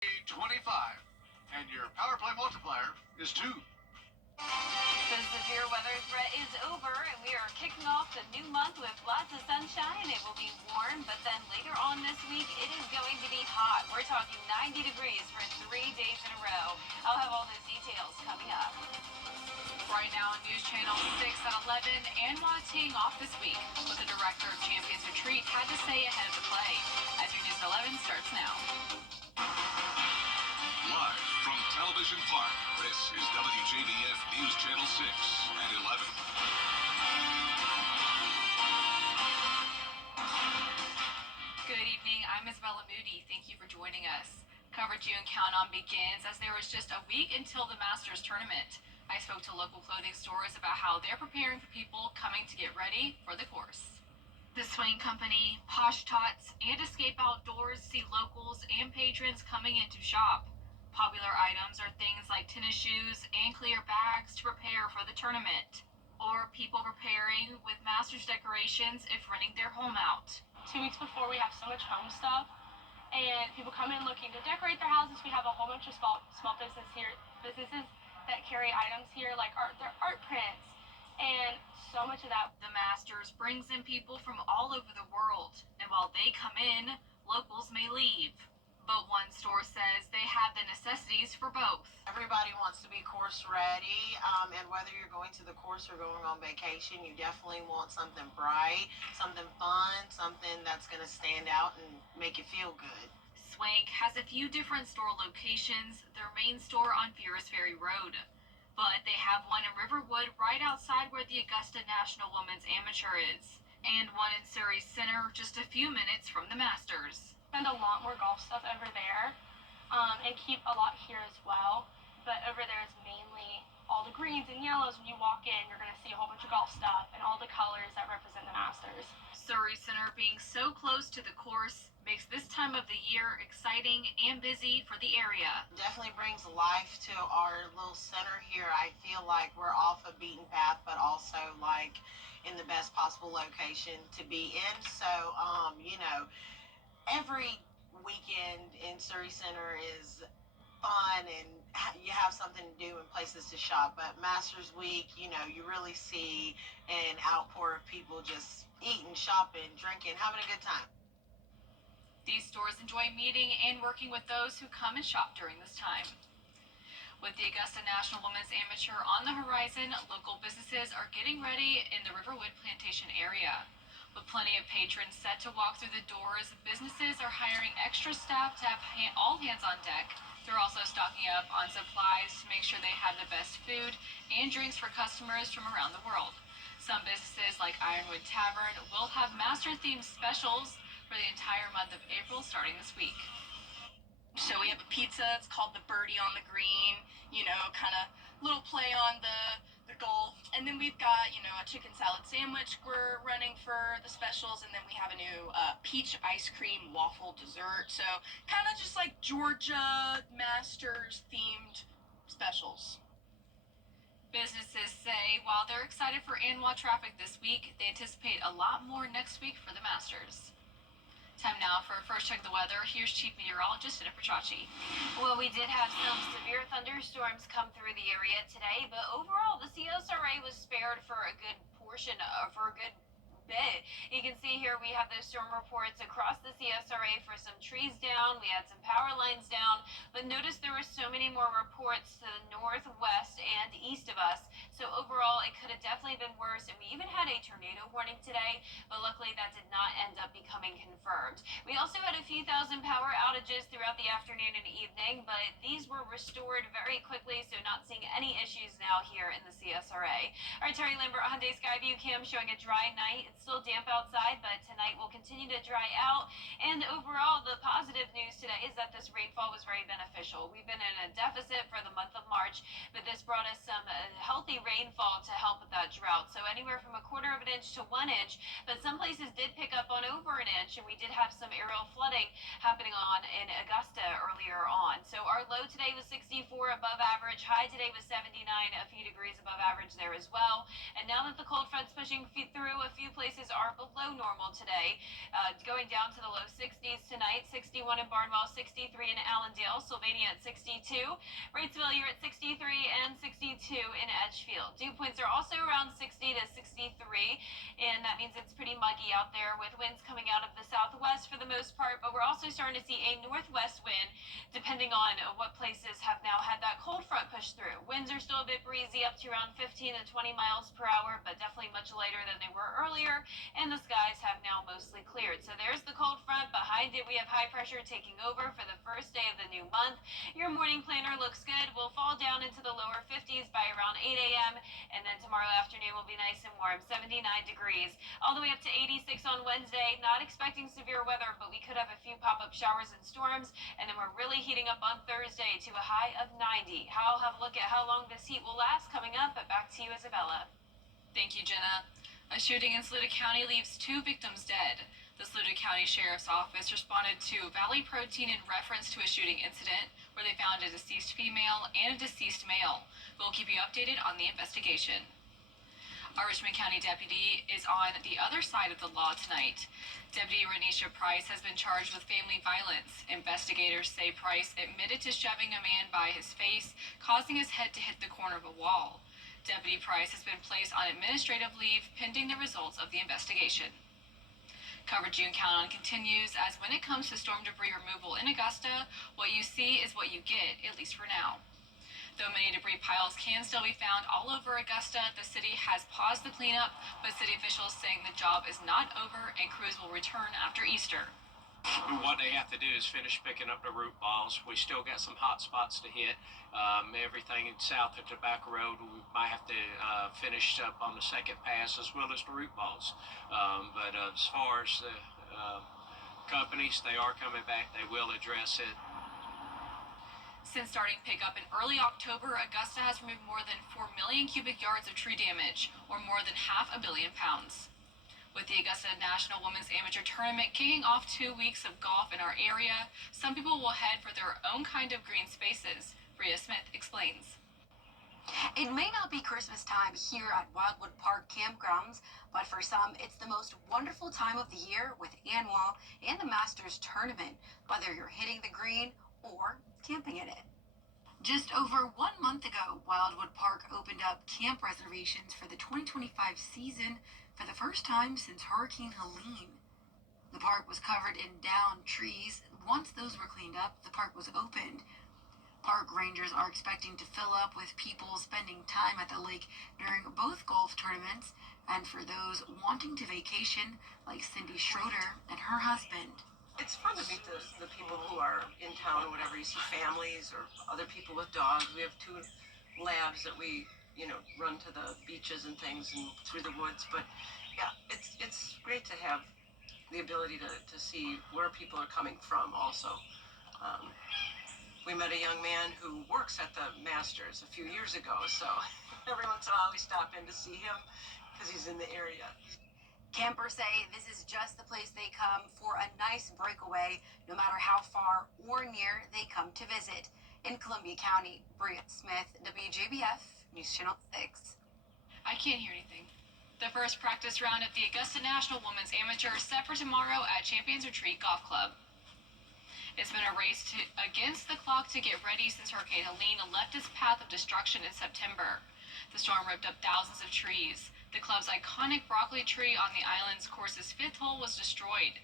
25, and your power play multiplier is 2. The severe weather threat is over, and we are kicking off the new month with lots of sunshine. It will be warm, but then later on this week, it is going to be hot. We're talking 90 degrees for 3 days in a row. I'll have all those details coming up. Right now on News Channel 6 at 11, Anwa teeing off this week. What the director of Champions Retreat had to say ahead of the play. As your News 11 starts now. Live from Television Park, this is WJBF News Channel 6 at 11. Good evening, I'm Isabella Moody. Thank you for joining us. Coverage you can count on begins as there is just a week until the Masters tournament. I spoke to local clothing stores about how they're preparing for people coming to get ready for the course. The Swain Company, Posh Tots, and Escape Outdoors see locals and patrons coming in to shop. Popular items are things like tennis shoes and clear bags to prepare for the tournament, or people preparing with Masters decorations if renting their home out. 2 weeks before, we have so much home stuff, and people come in looking to decorate their houses. We have a whole bunch of small businesses that carry items here, like their art prints, and so much of that. The Masters brings in people from all over the world, and while they come in, locals may leave. But one store says they have the necessities for both. Everybody wants to be course ready, and whether you're going to the course or going on vacation, you definitely want something bright, something fun, something that's going to stand out and make you feel good. Swank has a few different store locations, their main store on Fierce Ferry Road. But they have one in Riverwood right outside where the Augusta National Women's Amateur is, and one in Surrey Center just a few minutes from the Masters. Spend a lot more golf stuff over there, and keep a lot here as well. But over there is mainly all the greens and yellows. When you walk in, you're going to see a whole bunch of golf stuff and all the colors that represent the Masters. Surrey Center being so close to the course makes this time of the year exciting and busy for the area. Definitely brings life to our little center here. I feel like we're off a beaten path, but also like in the best possible location to be in. So, every weekend in Surrey Center is fun and you have something to do and places to shop. But Masters Week, you really see an outpour of people just eating, shopping, drinking, having a good time. These stores enjoy meeting and working with those who come and shop during this time. With the Augusta National Women's Amateur on the horizon, local businesses are getting ready in the Riverwood Plantation area. With plenty of patrons set to walk through the doors, businesses are hiring extra staff to have all hands on deck. They're also stocking up on supplies to make sure they have the best food and drinks for customers from around the world. Some businesses like Ironwood Tavern will have Master-themed specials for the entire month of April starting this week. So we have a pizza, it's called the Birdie on the Green, kind of little play on the golf. And then we've got, a chicken salad sandwich we're running for the specials. And then we have a new peach ice cream waffle dessert. So kind of just like Georgia Masters themed specials. Businesses say while they're excited for Anwa traffic this week, they anticipate a lot more next week for the Masters. Time now for a first check of the weather. Here's Chief Meteorologist Jennifer Chachi. Well, we did have some severe thunderstorms come through the area today, but overall the CSRA was spared for a good portion, for a good bit. You can see here we have those storm reports across the CSRA for some trees down. We had some power lines down, but notice there were so many more reports to the northwest and east of us. So overall, it could have definitely been worse, and we even had a tornado warning today, but luckily that did not end up becoming confirmed. We also had a few thousand power outages throughout the afternoon and evening, but these were restored very quickly, so not seeing any issues now here in the CSRA. All right, Terry Lambert, Hyundai Skyview Cam showing a dry night. It's still damp outside, but tonight will continue to dry out. And overall, the positive news today is that this rainfall was very beneficial. We've been in a deficit for the month of March, but this brought us some healthy rainfall to help with that drought. So anywhere from 1/4 of an inch to 1 inch, but some places did pick up on over an inch, and we did have some aerial flooding happening on in Augusta earlier on. So our Our low today was 64, above average. High today was 79, a few degrees above average there as well. And now that the cold front's pushing through, a few places are below normal today. Going down to the low 60s tonight, 61 in Barnwell, 63 in Allendale, Sylvania at 62. Wrightsville, you're at 63 and 62 in Edgefield. Dew points are also around 60 to 63, and that means it's pretty muggy out there with winds coming out of the southwest for the most part, but we're also starting to see a northwest wind depending on what places have now had that cold front push through. Winds are still a bit breezy, up to around 15 to 20 miles per hour, but definitely much lighter than they were earlier, and the skies have now mostly cleared. So there's the cold front. Behind it, we have high pressure taking over for the first day of the new month. Your morning planner looks good. We'll fall down into the lower 50s by around 8 a.m., and then tomorrow afternoon will be nice and warm, 79 degrees, all the way up to 86 on Wednesday. Not expecting severe weather, but we could have a few pop-up showers and storms, and then we're really heating up on Thursday to a high of 90. I'll have a look at how long this heat will last coming up, but back to you, Isabella. Thank you, Jenna. A shooting in Saluda County leaves 2 victims dead. The Saluda County Sheriff's Office responded to Valley Protein in reference to a shooting incident where they found a deceased female and a deceased male. We'll keep you updated on the investigation. Our Richmond County deputy is on the other side of the law tonight. Deputy Renisha Price has been charged with family violence. Investigators say Price admitted to shoving a man by his face, causing his head to hit the corner of a wall. Deputy Price has been placed on administrative leave pending the results of the investigation. Coverage you can count on continues, as when it comes to storm debris removal in Augusta, what you see is what you get, at least for now. Though many debris piles can still be found all over Augusta, the city has paused the cleanup, but city officials saying the job is not over and crews will return after Easter. What they have to do is finish picking up the root balls. We still got some hot spots to hit. Everything south of Tobacco Road, we might have to finish up on the second pass as well as the root balls. But as far as the companies, they are coming back. They will address it. Since starting pickup in early October, Augusta has removed more than 4 million cubic yards of tree damage, or more than 500 million pounds. With the Augusta National Women's Amateur Tournament kicking off 2 weeks of golf in our area, some people will head for their own kind of green spaces. Bria Smith explains. It may not be Christmas time here at Wildwood Park Campgrounds, but for some, it's the most wonderful time of the year with Annual and the Masters Tournament, whether you're hitting the green or camping in it. Just over 1 month ago, Wildwood Park opened up camp reservations for the 2025 season for the first time since Hurricane Helene. The park was covered in downed trees. Once those were cleaned up, the park was opened. Park rangers are expecting to fill up with people spending time at the lake during both golf tournaments, and for those wanting to vacation, like Cindy Schroeder and her husband. It's fun to meet the people who are in town or whatever. You see families or other people with dogs. We have 2 labs that we, run to the beaches and things and through the woods. But yeah, it's great to have the ability to see where people are coming from also. We met a young man who works at the Masters a few years ago, so every once in a while we stop in to see him because he's in the area. Campers say this is just the place they come for a nice breakaway, no matter how far or near they come to visit. In Columbia County, Bria Smith, WJBF, News Channel 6. I can't hear anything. The first practice round of the Augusta National Women's Amateur is set for tomorrow at Champions Retreat Golf Club. It's been a race against the clock to get ready since Hurricane Helene left its path of destruction in September. The storm ripped up thousands of trees. The club's iconic broccoli tree on the island's course's 5th hole was destroyed.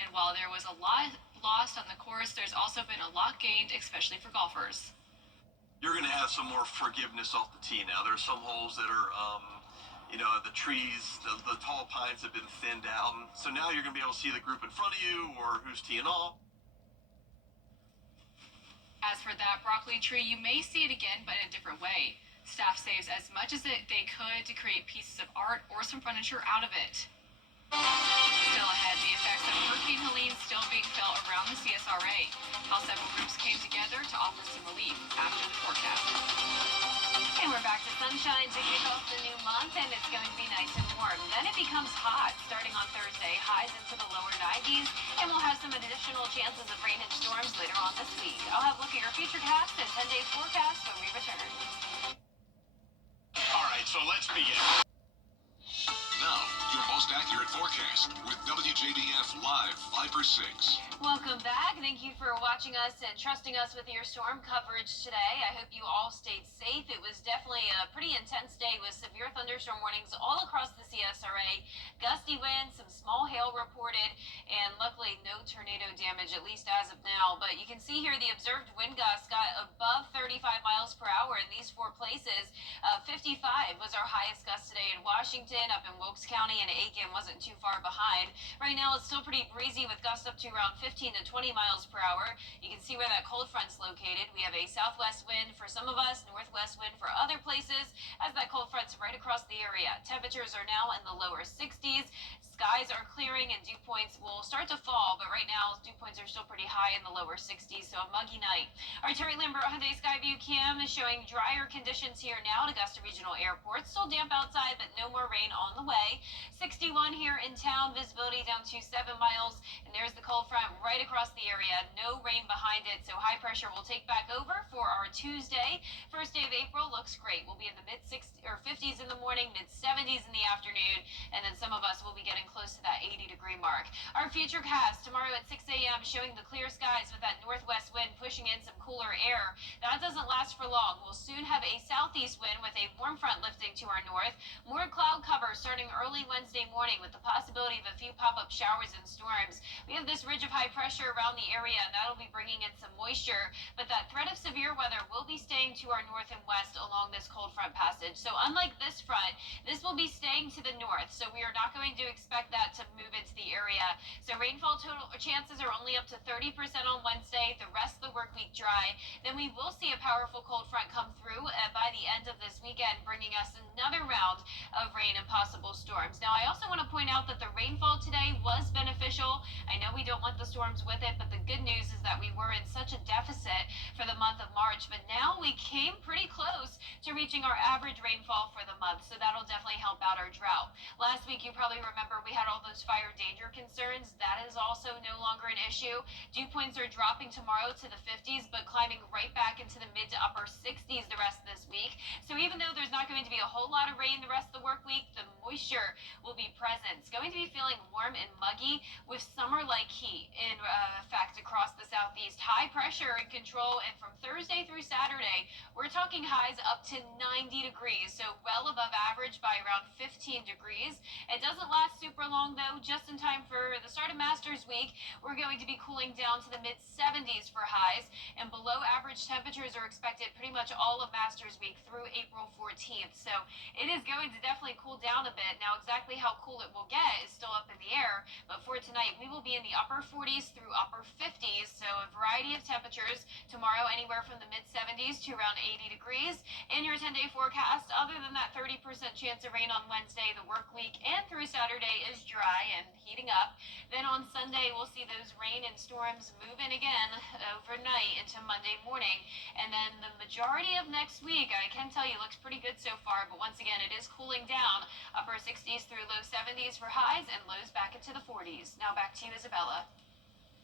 And while there was a lot lost on the course, there's also been a lot gained, especially for golfers. You're going to have some more forgiveness off the tee now. There's some holes that are, the trees, the tall pines have been thinned out. And so now you're going to be able to see the group in front of you or who's teeing off. As for that broccoli tree, you may see it again, but in a different way. Staff saves as much as they could to create pieces of art or some furniture out of it. Still ahead, the effects of Hurricane Helene still being felt around the CSRA. How 7 groups came together to offer some relief after the forecast. And we're back to sunshine to kick off the new month, and it's going to be nice and warm. Then it becomes hot starting on Thursday, highs into the lower 90s, and we'll have some additional chances of rain and storms later on this week. I'll have a look at your futurecast and 10-day forecast when we return. All right, so let's begin. Now, your most accurate forecast with WJBF Live 5/6. Welcome back. Thank you for watching us and trusting us with your storm coverage today. I hope you all stayed safe. It was definitely a pretty intense day with severe thunderstorm warnings all across the CSRA. Gusty winds, some small hail reported, and luckily no tornado damage, at least as of now. But you can see here the observed wind gusts got above 35 miles per hour in these four places. 55 was our highest gust today in Washington, up in Wilkes County, and Aiken wasn't too far behind. Right now it's still pretty breezy with gusts up to around 15 to 20 miles per hour. You can see where that cold front's located. We have a southwest wind for some of us, northwest wind for other places, as that cold front's right across the area. Temperatures are now in the lower 60s. Skies are clearing and dew points will start to fall, but right now dew points are still pretty high in the lower 60s, so a muggy night. Our Terry Lambert Hyundai Skyview cam is showing drier conditions here now at Augusta Regional Airport. Still damp outside, but no more rain on the way. 61 here in town, visibility down to 7 miles, and there's the cold front right across the area. No rain behind it, so high pressure will take back over for our Tuesday. First day of April looks great. We'll be in the mid-60s or 50s in the morning, mid-70s in the afternoon, and then some of us will be getting close to that 80-degree mark. Our futurecast tomorrow at 6 a.m. showing the clear skies with that northwest wind pushing in some cooler air. That doesn't last for long. We'll soon have a southeast wind with a warm front lifting to our north. More cloud cover starting early Wednesday morning with the possibility of a few pop-up showers and storms. We have this ridge of high pressure around the area, and that'll be bringing in some moisture, but that threat of severe weather will be staying to our north and west along this cold front passage. So unlike this front, this will be staying to the north, so we are not going to expect that to move into the area. So rainfall total chances are only up to 30% on Wednesday, the rest of the work week dry. Then we will see a powerful cold front come through by the end of this weekend, bringing us another round of rain and possible storms. Now, I also want to point out that the rainfall today was beneficial. I know we don't want the storms with it, but the good news is that we were in such a deficit for the month of March, but now we came pretty close to reaching our average rainfall for the month, so that'll definitely help out our drought. Last week, you probably remember we had all those fire danger concerns. That is also no longer an issue. Dew points are dropping tomorrow to the 50s, but climbing right back into the mid to upper 60s the rest of this week. So even though there's not going to be a whole lot of rain the rest of the work week, the moisture will be present. It's going to be feeling warm and muggy with summer-like heat in fact across the southeast. High pressure in control, and from Thursday through Saturday, we're talking highs up to 90 degrees, so well above average by around 15 degrees. It doesn't last super long though. Just in time for the start of Masters Week, we're going to be cooling down to the mid-70s for highs, and below average temperatures are expected pretty much all of Masters Week through April 14th. So it is going to definitely cool down a bit. Now, exactly how cool it will get is still up in the air, but for tonight, we will be in the upper 40s through upper 50s, so a variety of temperatures. Tomorrow, anywhere from the mid-70s to around 80 degrees. In your 10-day forecast, other than that 30% chance of rain on Wednesday, the work week and through Saturday is dry and heating up. Then on Sunday, we'll see those rain and storms move in again overnight into Monday morning. And then the majority of next week, I can tell you, looks pretty good so far, but once again, it is cooling down. Upper 60s through low 70s for highs and lows back into the 40s. Now back to you, Isabella.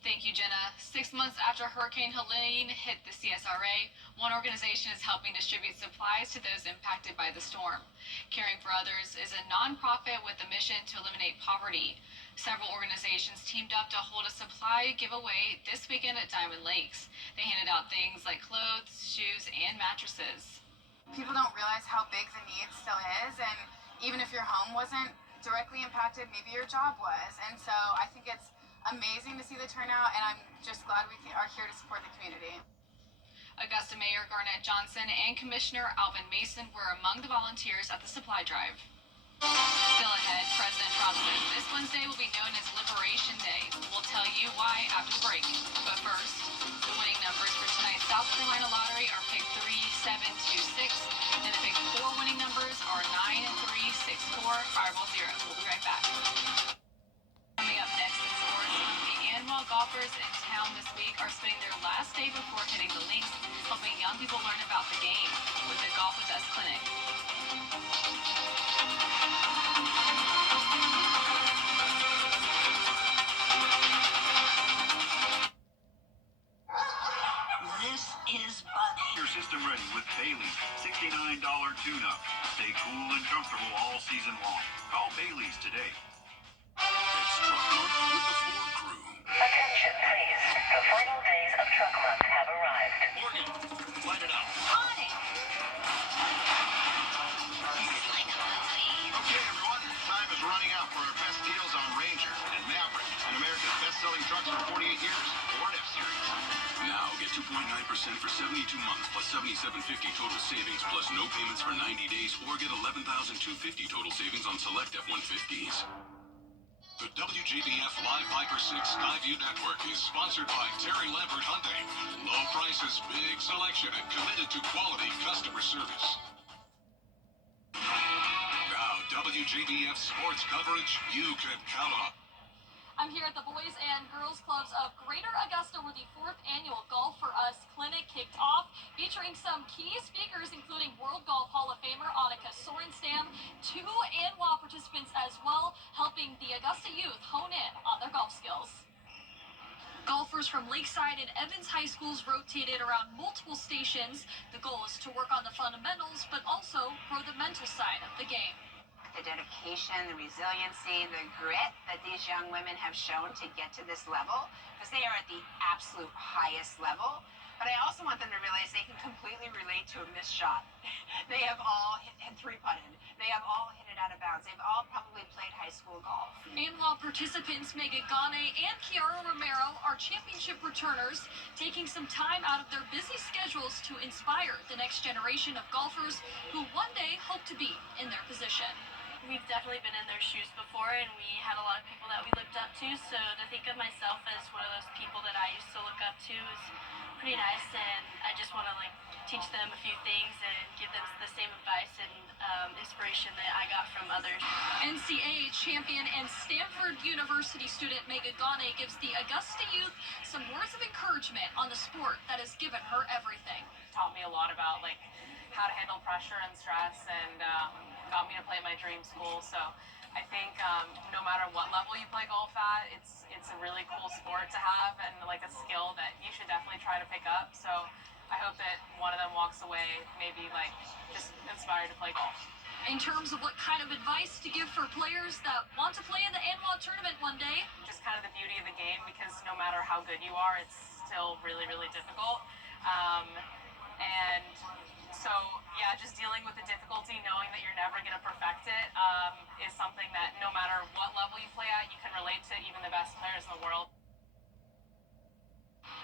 Thank you, Jenna. 6 months after Hurricane Helene hit the CSRA, one organization is helping distribute supplies to those impacted by the storm. Caring for Others is a nonprofit with a mission to eliminate poverty. Several organizations teamed up to hold a supply giveaway this weekend at Diamond Lakes. They handed out things like clothes, shoes, and mattresses. People don't realize how big the need still is, and even if your home wasn't directly impacted, maybe your job was. And so I think it's amazing to see the turnout, and I'm just glad we are here to support the community. Augusta Mayor Garnett Johnson and Commissioner Alvin Mason were among the volunteers at the supply drive. Still ahead, President Trump says this Wednesday will be known as Liberation Day. We'll tell you why after the break. But first, the winning numbers for tonight's South Carolina lottery are pick 3, 7, 2, 6, and the pick 4 winning numbers are 9, 3, 6, 4, Fireball 0. We'll be right back. Coming up next in sports, the Anwell golfers in town this week are spending their last day before hitting the links, helping young young people learn about the game with the Golf With Us Clinic. This is Buddy. Your system ready with Bailey's $69 tune-up. Stay cool and comfortable all season long. Call Bailey's today. It's Truck Month with the Ford Crew. Attention, please. The final days of Truck Month have arrived. Morgan, light it up. On it. This is like a movie. Okay, everyone, time is running out for our best deals on Ranger and Maverick, and America's best-selling trucks for 48 years, Ford F-Series. Now get 2.9% for 72 months plus $7,750 total savings plus no payments for 90 days or get $11,250 total savings on select F-150s. The WJBF Live Viper 6 Skyview Network is sponsored by Terry Lambert Hyundai. Low prices, big selection, and committed to quality customer service. Now, WJBF sports coverage you can count on. I'm here at the Boys and Girls Clubs of Greater Augusta where the 4th annual Golf for Us Clinic kicked off, featuring some key speakers including World Golf Hall of Famer Annika Sorenstam, 2 ANWA participants as well, helping the Augusta youth hone in on their golf skills. Golfers from Lakeside and Evans High Schools rotated around multiple stations. The goal is to work on the fundamentals, but also grow the mental side of the game. The dedication, the resiliency, the grit that these young women have shown to get to this level, because they are at the absolute highest level. But I also want them to realize they can completely relate to a missed shot. They have all hit three-putted. They have all hit it out of bounds. They've all probably played high school golf. ANWA participants Megan Gane and Kiara Romero are championship returners, taking some time out of their busy schedules to inspire the next generation of golfers who one day hope to be in their position. We've definitely been in their shoes before, and we had a lot of people that we looked up to, so to think of myself as one of those people that I used to look up to is pretty nice, and I just want to teach them a few things and give them the same advice and inspiration that I got from others. NCAA champion and Stanford University student Megan Gane gives the Augusta youth some words of encouragement on the sport that has given her everything. Taught me a lot about how to handle pressure and stress, and got me to play my dream school. So I think no matter what level you play golf at, it's a really cool sport to have and a skill that you should definitely try to pick up. So I hope that one of them walks away maybe just inspired to play golf. In terms of what kind of advice to give for players that want to play in the ANWA tournament one day, just kind of the beauty of the game, because no matter how good you are, it's still really, really difficult. And so, yeah, just dealing with the difficulty, knowing that you're never going to perfect it, is something that no matter what level you play at, you can relate to even the best players in the world.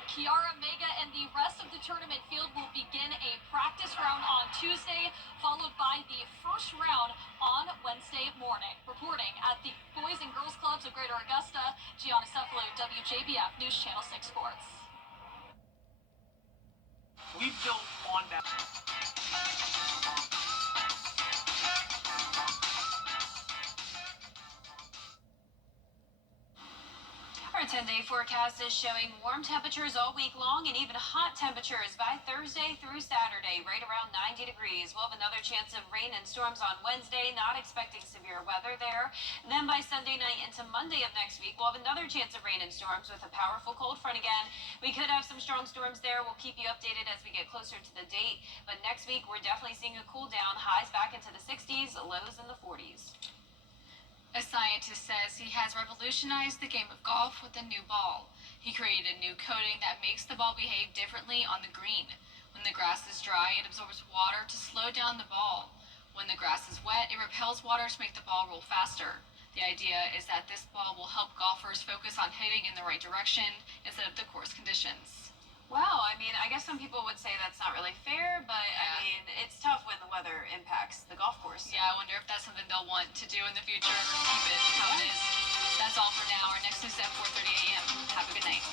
Kiara, Mega, and the rest of the tournament field will begin a practice round on Tuesday, followed by the first round on Wednesday morning. Reporting at the Boys and Girls Clubs of Greater Augusta, Gianna Cephalou, WJBF News Channel 6 Sports. We built on that. Our 10-day forecast is showing warm temperatures all week long and even hot temperatures by Thursday through Saturday, right around 90 degrees. We'll have another chance of rain and storms on Wednesday, not expecting severe weather there. And then by Sunday night into Monday of next week, we'll have another chance of rain and storms with a powerful cold front again. We could have some strong storms there. We'll keep you updated as we get closer to the date. But next week, we're definitely seeing a cool down, highs back into the 60s, lows in the 40s. A scientist says he has revolutionized the game of golf with a new ball. He created a new coating that makes the ball behave differently on the green. When the grass is dry, it absorbs water to slow down the ball. When the grass is wet, it repels water to make the ball roll faster. The idea is that this ball will help golfers focus on hitting in the right direction instead of the course conditions. Well, I mean, I guess some people would say that's not really fair, but I mean, it's tough when the weather impacts the golf course. Yeah, I wonder if that's something they'll want to do in the future or keep it how it is. That's all for now. Our next news at 4:30 a.m. Have a good night.